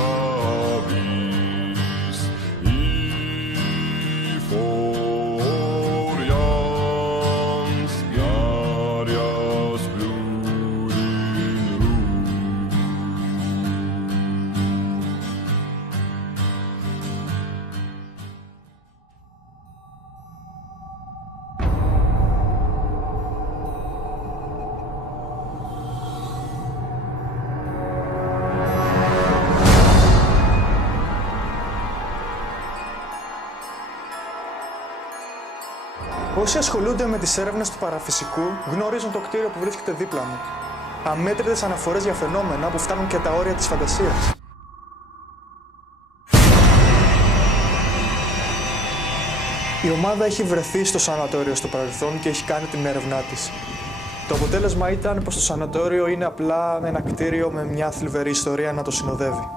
σκάβεις η φοριάς γιάριας μπλούριν ρου. Όσοι ασχολούνται με τις έρευνες του παραφυσικού γνωρίζουν το κτίριο που βρίσκεται δίπλα μου. Αμέτρητες αναφορές για φαινόμενα που φτάνουν και τα όρια της φαντασίας. Η ομάδα έχει βρεθεί στο σανατόριο στο παρελθόν και έχει κάνει την έρευνά της. Το αποτέλεσμα ήταν πως το σανατόριο είναι απλά ένα κτίριο με μια θλιβερή ιστορία να το συνοδεύει.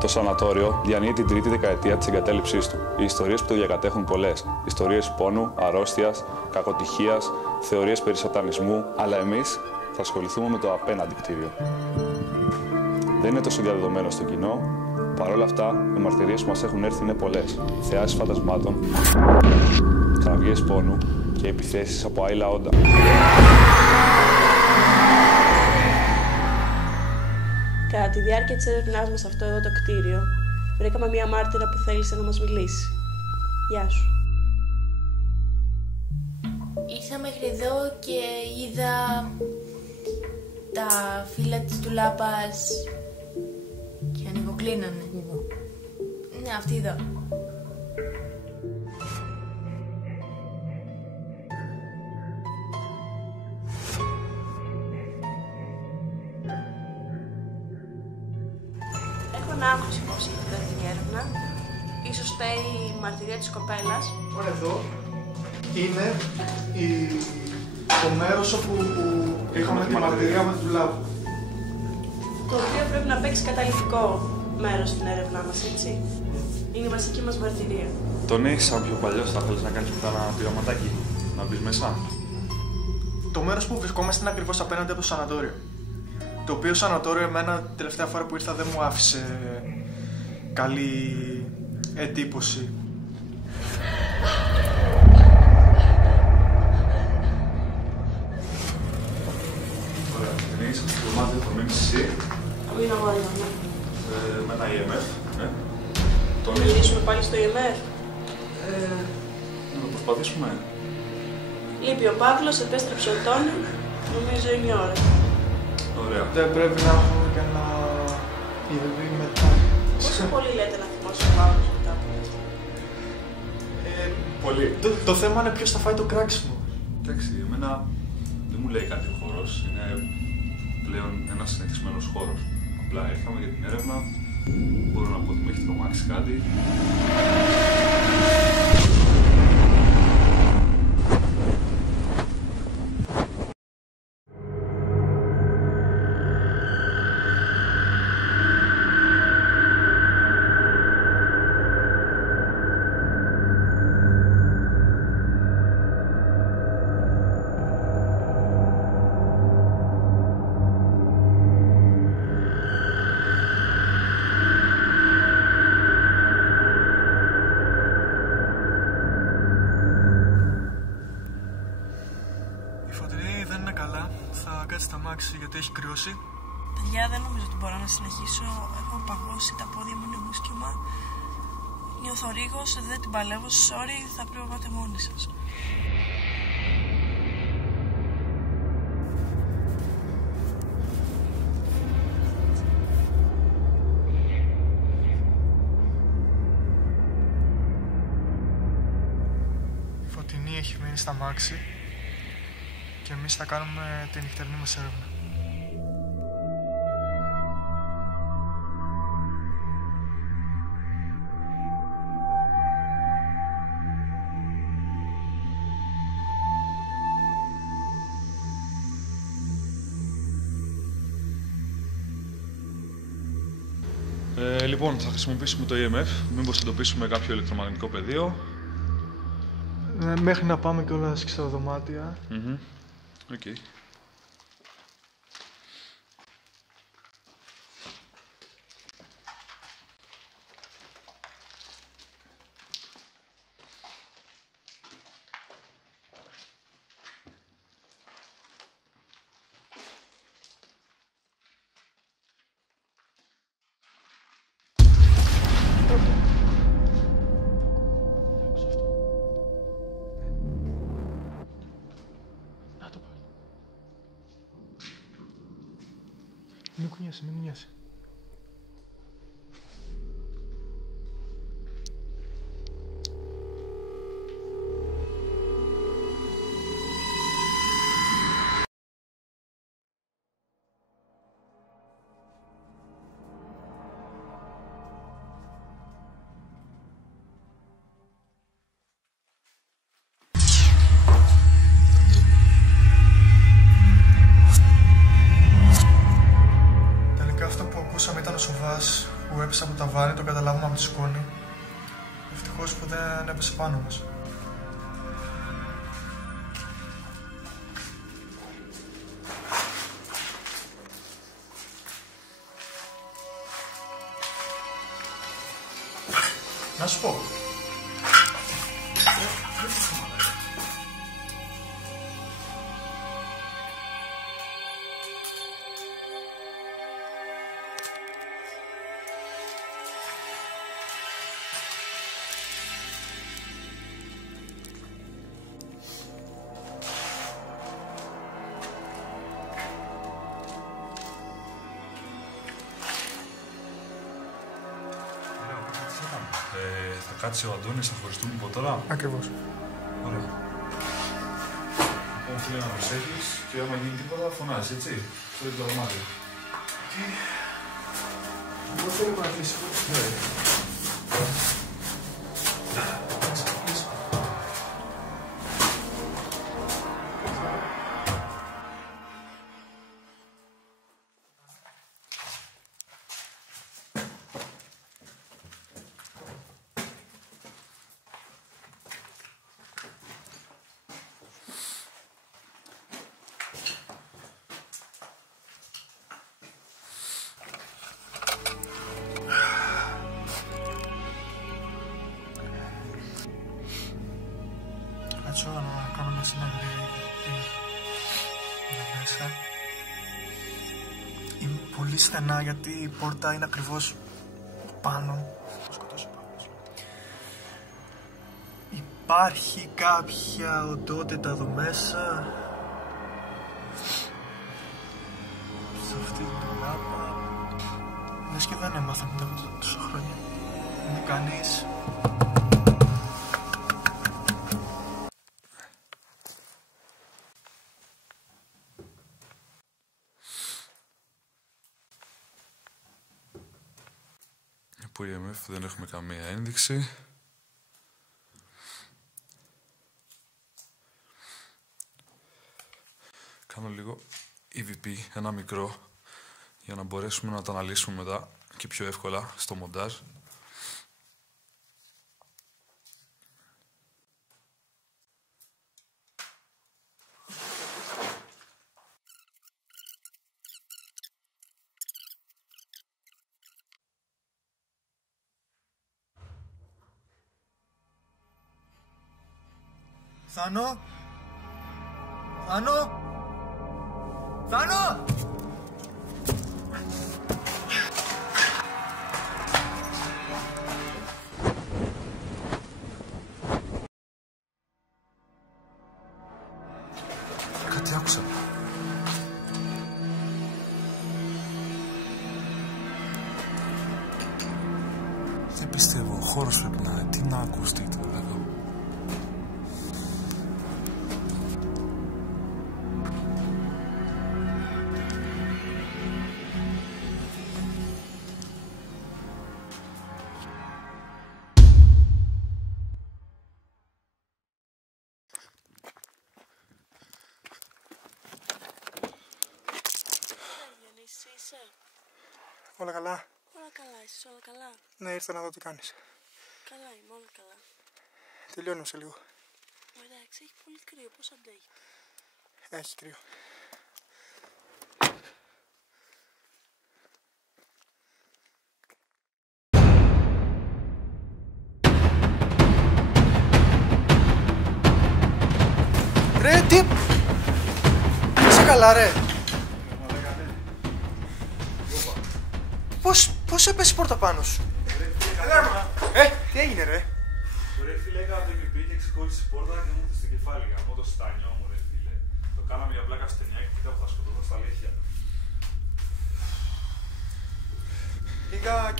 Το σανατόριο διανύει την τρίτη δεκαετία της εγκατάλειψής του. Οι ιστορίες που το διακατέχουν πολλές. Ιστορίες πόνου, αρρώστιας, κακοτυχίας, θεωρίες περί σατανισμού, αλλά εμείς θα ασχοληθούμε με το απέναντι κτίριο. Δεν είναι τόσο διαδεδομένο στο κοινό, παρόλα αυτά οι μαρτυρίες που μας έχουν έρθει είναι πολλές. Θεάσεις φαντασμάτων, κραυγές πόνου και επιθέσεις από άειλα όντα. Κατά τη διάρκεια της έρευνάς μας σε αυτό εδώ το κτίριο, βρήκαμε μία μάρτυρα που θέλησε να μας μιλήσει. Γεια σου. Ήρθα μέχρι εδώ και είδα τα φύλλα της τουλάπας και ανοιγοκλίνανε. Ναι, αυτή εδώ. Έχω ένα άγχος πώς ήρθε την έρευνα. Ίσως φταίει η μαρτυρία της κοπέλας. Εδώ είναι το μέρος όπου είχαμε τη μαρτυρία με τη δουλάπα. Το οποίο πρέπει να παίξει καταλυτικό μέρος στην έρευνά μας, έτσι. Είναι η βασική μας μαρτυρία. Τον έχεις σαν πιο παλιός, θα θέλεις να κάνεις μετά ένα πειραματάκι, να μπεις μέσα. Το μέρος που βρισκόμαστε είναι ακριβώς απέναντι από το σανατόριο. Το οποίο σανατόριο εμένα την τελευταία φορά που ήρθα δεν μου άφησε καλή εντύπωση. Ωραία, ξεκινήσεις στο δωμάτιο που μείνεις εσύ. Μην αγόρια, ναι. Με ένα EMF. Το μιλήσουμε πάλι στο EMF. Να το προσπαθήσουμε. Λείπει ο Παύλος, επέστρεψε ο Τόνι. Νομίζω είναι η ώρα. Ωραία. Δεν πρέπει να έχουμε και ένα EMF μετά. Πόσο πολύ λέτε να θυμάσαι ο Παύλος μετά από αυτό? Πολύ. Το θέμα είναι ποιος θα φάει το κράξιμο. Εντάξει, εμένα δεν μου λέει κάτι ο χώρος. Είναι πλέον ένας συνηθισμένος χώρος. Απλά ήρθαμε για την έρευνα. Μπορώ να πω ότι με έχει τρομάξει κάτι. Θα κάτσει τα μάξι γιατί έχει κρυώσει. Παιδιά, δεν νομίζω ότι μπορώ να συνεχίσω. Έχω παγώσει, τα πόδια μου είναι μουσκεμα. Νιώθω ρίγος, δεν την παλεύω. Sorry, θα πρέπει να πάτε μόνοι σας. Η Φωτεινή έχει μείνει στα μάξι και εμείς θα κάνουμε τη νυχτερινή μας έρευνα. Λοιπόν, θα χρησιμοποιήσουμε το EMF, μήπως εντοπίσουμε κάποιο ηλεκτρομαγνητικό πεδίο. Μέχρι να πάμε κιόλας στα δωμάτια. Οκ. Μην κουνιάσαι, μην κουνιάσαι. Ήταν ο Σοβάς που έπεσε από το ταβάνι, το καταλάβουμε από τη σκόνη. Ευτυχώς που δεν έπεσε πάνω μας. Να σου πω. Θα κάτσει ο Αντώνης, θα χωριστούμε από τώρα. Ακριβώς. Ωραία. Λοιπόν, φίλε, να προσέχεις και άμα γίνει τίποτα φωνάζεις, έτσι. Στο ίδιο δωμάτιο. Εγώ θέλω να αφήσω. Κάτσω να κάνω μια συνεδρία εδώ μέσα. Είναι πολύ στενά γιατί η πόρτα είναι ακριβώς πάνω. Θα σκοτώσω πάνω. Υπάρχει κάποια οντότητα εδώ μέσα. Σε αυτή την λάπα. Λες και δεν έμαθα μετά από τόσα χρόνια. Είναι κανείς. Από EMF δεν έχουμε καμία ένδειξη. Κάνω λίγο EVP, ένα μικρό, για να μπορέσουμε να το αναλύσουμε μετά και πιο εύκολα στο μοντάζ. Θάνο! Θάνο! Θάνο! Κάτι άκουσα. Δεν πιστεύω, ο χώρος πρέπει να είναι. Τι να ακουστεί τώρα εδώ. Όλα καλά. Όλα καλά, εσύ όλα καλά. Ναι, ήρθα να δω τι κάνεις. Καλά είμαι, όλα καλά. Τελειώνω σε λίγο. Εντάξει, έχει πολύ κρύο, πώς αντέχει. Έχει κρύο. Ρε, τι... Είσαι καλά, ρε. Πώς έπεσε η πόρτα πάνω σου? Τι έγινε, ρε? Ρε φίλε, έκανα το MVP και ξεκόλλησε η πόρτα και μου ήρθε στο κεφάλι. Γαμώ το στάνιό μου, ρε φίλε. Το κάναμε για πλάκα στο ταινιά και κοίτα που θα σκοτωθώ στα αλήθεια.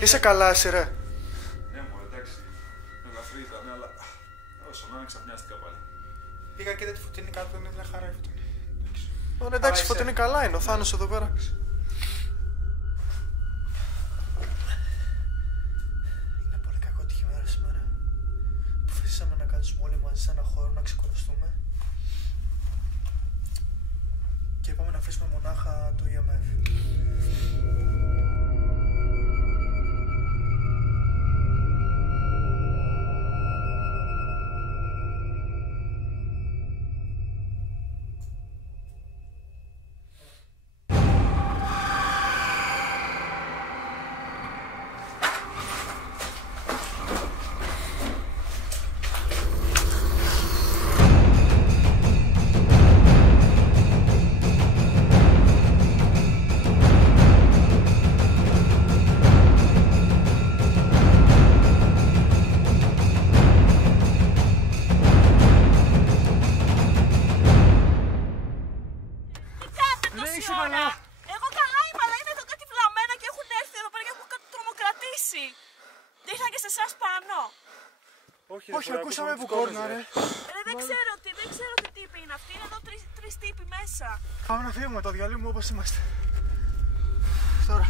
Είσαι καλά, εσύ, ρε? Ναι, μου, εντάξει. Ελαφρύ ήταν, αλλά όσο να είναι ξαφνιάστηκα πάλι. Πήγα και είδα τη Φωτεινή κάτω, είναι μια χαρά η Φωτεινή. Εντάξει, η Φωτεινή καλά είναι, ο Θάνος εδώ πέρα. Είναι πολύ κακό τυχημέρα σήμερα. Αποφασίσαμε να κάτσουμε όλοι μαζί σε ένα χώρο να ξεκουραστούμε. Και είπαμε να αφήσουμε μονάχα το EMF. Εγώ καλά είμαι, αλλά είναι εδώ κάτι βλαμμένα και έχουν έρθει εδώ πέρα και έχουν κάτι τρομοκρατήσει. Δεν ήρθαν και σε εσάς πάνω? Όχι, ακούσαμε που κόρνα, ρε. Δεν ξέρω τι τύποι είναι αυτοί. Είναι εδώ τρεις τύποι μέσα. Πάμε να φύγουμε, το διαλύουμε όπως είμαστε. Τώρα.